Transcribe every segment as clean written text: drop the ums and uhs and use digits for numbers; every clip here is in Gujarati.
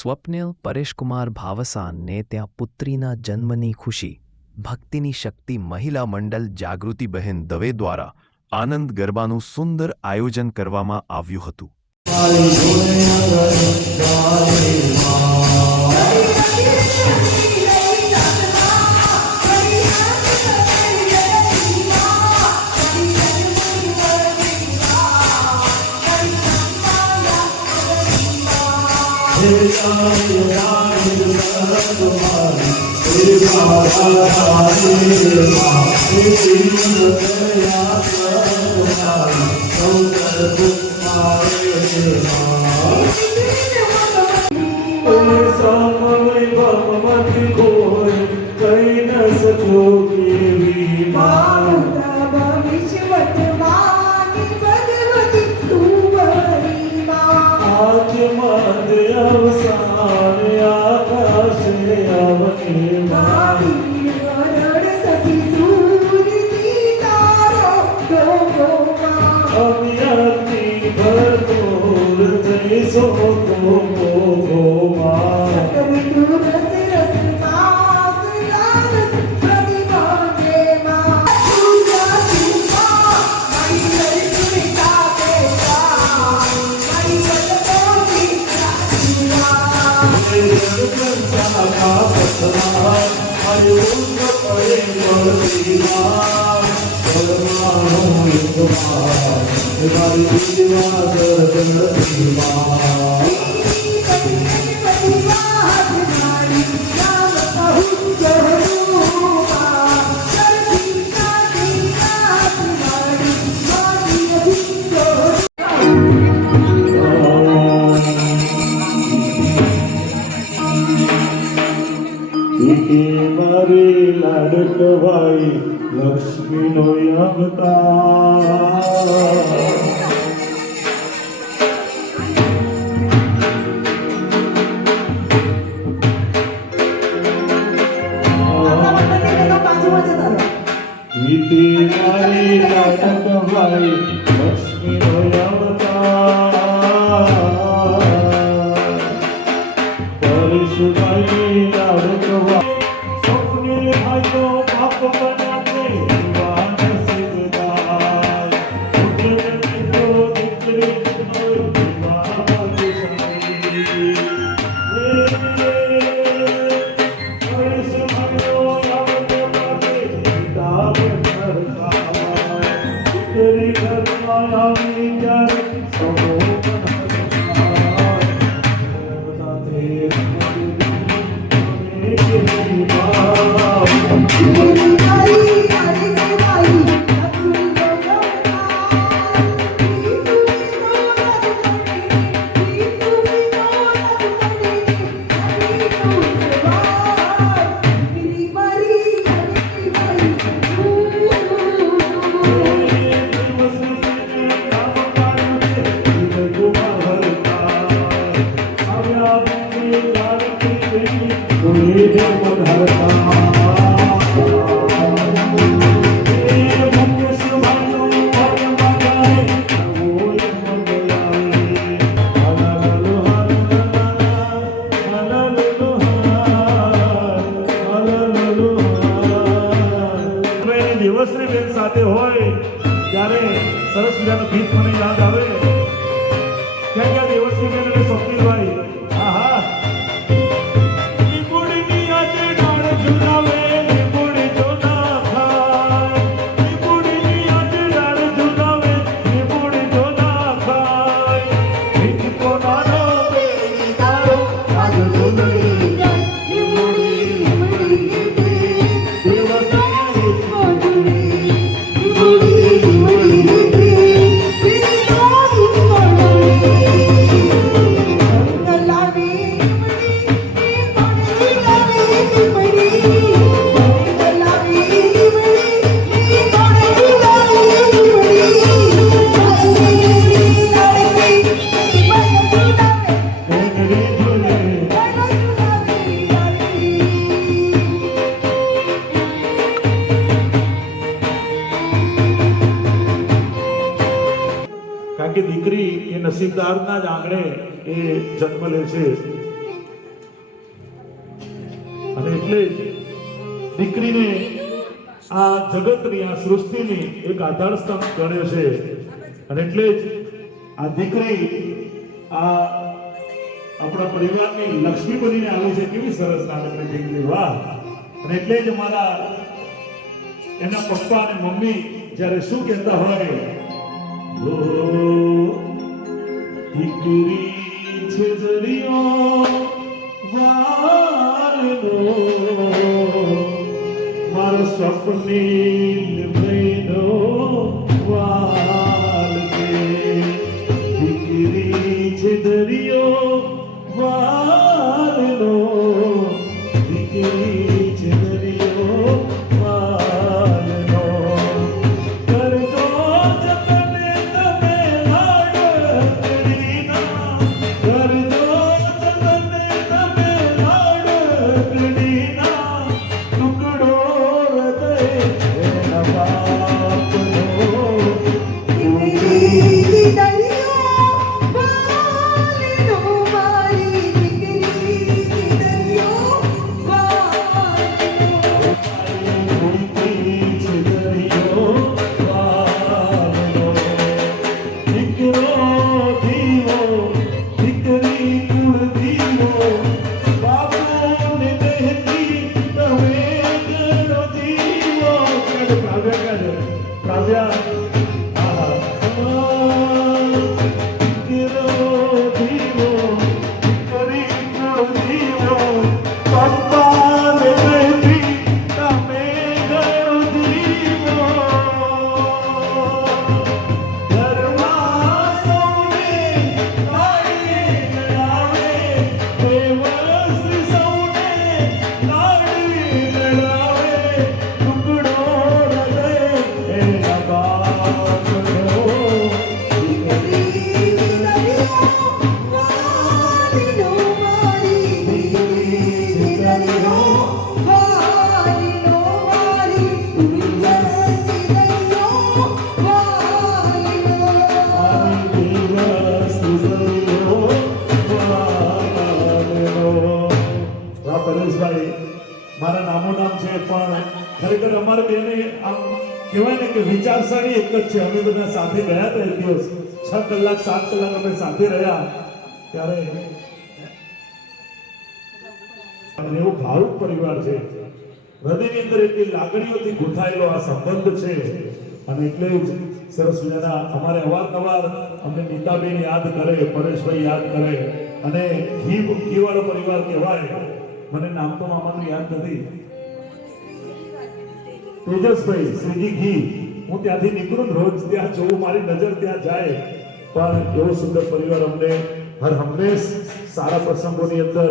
સ્વપ્નિલ પરેશકુમાર ભાવસાનને ત્યાં પુત્રીના જન્મની ખુશી ભક્તિની શક્તિ મહિલા મંડળ જાગૃતિબહેન દવે દ્વારા આનંદ ગરબાનું સુંદર આયોજન કરવામાં આવ્યું હતું. લક્ષ્મીનો અવતાર મારી લાડક ભાઈ લક્ષ્મીનો અવતાર પરેશભાઈ લાડક ભાઈ સ્વપ્નિલ ભાઈનો બાપ બનાતે દીવાન સિદ્ધાય પુત્ર દીકરો દીકરી દીવાન દિશાઈ પરેશભાઈનો યાદ પાકે પિતા तेरी घरमाया विचार समोपन સાથે હોય ત્યારે સરસ મજાનું ગીત મને યાદ આવે. ક્યાં ક્યાં દેવશ્રી બેન અને સ્વપ્નિલભાઈ આહા લીંબુડીની આજે ડાળ ઝુલાવે લીંબુડી તો ના ખાય લીંબુડીની આજે ડાળ ઝુલાવે લીંબુડી તો ના ખાય લીંબુકો નાનો બેની તારો આજ ઝુલડી કારણ કે દીકરી એ નસીબદારના જ આંગણે એ જન્મ લે છે. એટલે જ દીકરીને આ જગતની આ સૃષ્ટિની એક આધાર સ્તંભ ગણ્યો છે અને એટલે જ આ દીકરી આ આપણા પરિવારની લક્ષ્મી બનીને આવી છે. કેવી સરસ નાનકડી દીકરી, વાહ. અને એટલે જ અમારા એના પપ્પા અને મમ્મી જ્યારે શું કહેતા હોય, ઓ દીકરી છે જરિયો વારનો મારો સ્વપ્નિલ મહિનો વાલ છે. દીકરી છે દરિયો વારનો, દીકરી છે દરિયો વારનો. કરજો જતને તમે લાડકડીના, કરજો જતને તમે લાડકડીના. ટુકડો હૃદય એના બાપનો. મારા નામો નામ છે પણ ખરેખર અમારે બેને આમ કહેવાય ને કે વિચારસરણી એક જ છે. અમે બધા સાથે ગયા હતા એક દિવસ, 6 કલાક 7 કલાક અમે સાથે રહ્યા ત્યારે એવો ભાવુક પરિવાર છે. હૃદયની અંદર એટલી લાગણીઓથી ગૂંથાયેલો આ સંબંધ છે અને એટલે જ સરસ મજાના અમારે અવારનવાર અમને નીતાબેન યાદ કરે, પરેશભાઈ યાદ કરે અને ઘી વાળો પરિવાર કહેવાય. મને નામ તો મામાનું યાદ નથી. તેજસભાઈ શ્રીજી ઘી, હું ત્યાંથી નીકળું રોજ ત્યાં જોઉં, મારી નજર ત્યાં જાય. પણ એવો સુંદર પરિવાર અમને હર હંમેશ સારા પ્રસંગોની અંદર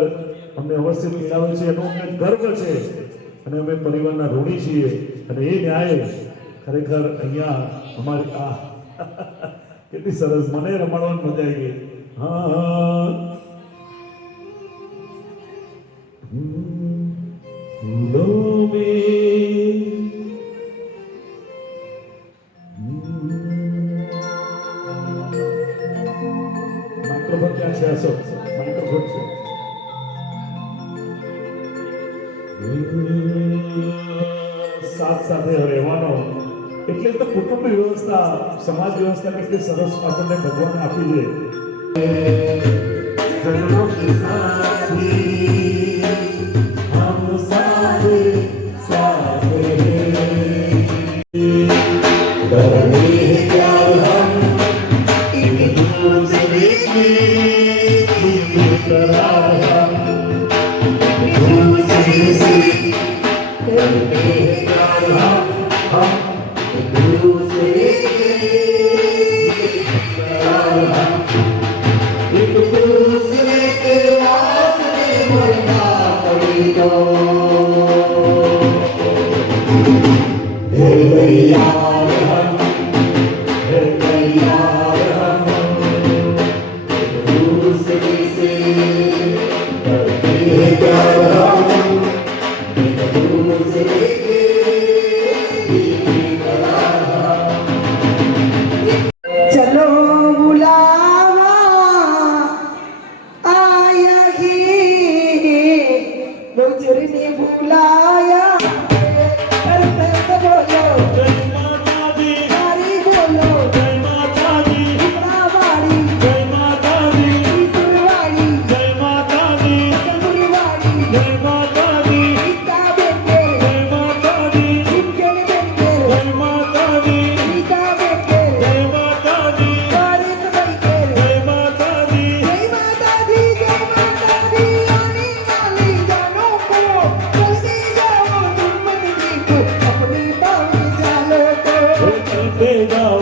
અમને અવશ્ય પીડાવે છે. એનો અમને ગર્વ છે અને અમે પરિવારના ઋણી છીએ. અને એ ન્યાય ખરેખર અહીંયા અમારી આ કેટલી સરસ, મને રમાડવાની મજા આવી ગઈ. હા फूलों में माइक्रोफोन क्या છે અશોક? માઇક્રોફોન છે. સાથ સાથે રહેવાનો એટલે તો કુટુંબ વ્યવસ્થા, સમાજ વ્યવસ્થા કેટલી સરસ આપણને ભગવાને આપી છે. જન્મો કે સાથી गुजरने भूला જય માતાજી તારી બોલો જય માતાજી વાળી જય માતાજી ઈશ્વરવાળી જય માતાજી ચંદ્રવાળી જય માતાજી ગીતા બેટે જય માતાજી ઉજ્જૈન બેટે જય માતાજી ગીતા બેટે જય માતાજી પરેશ બેટે જય માતાજી જય માતાજી આની વાલી જાનો કો જલ્દી જાઓ તુમ મત देखो अपने पाँव में चालो को ચલતે જાઓ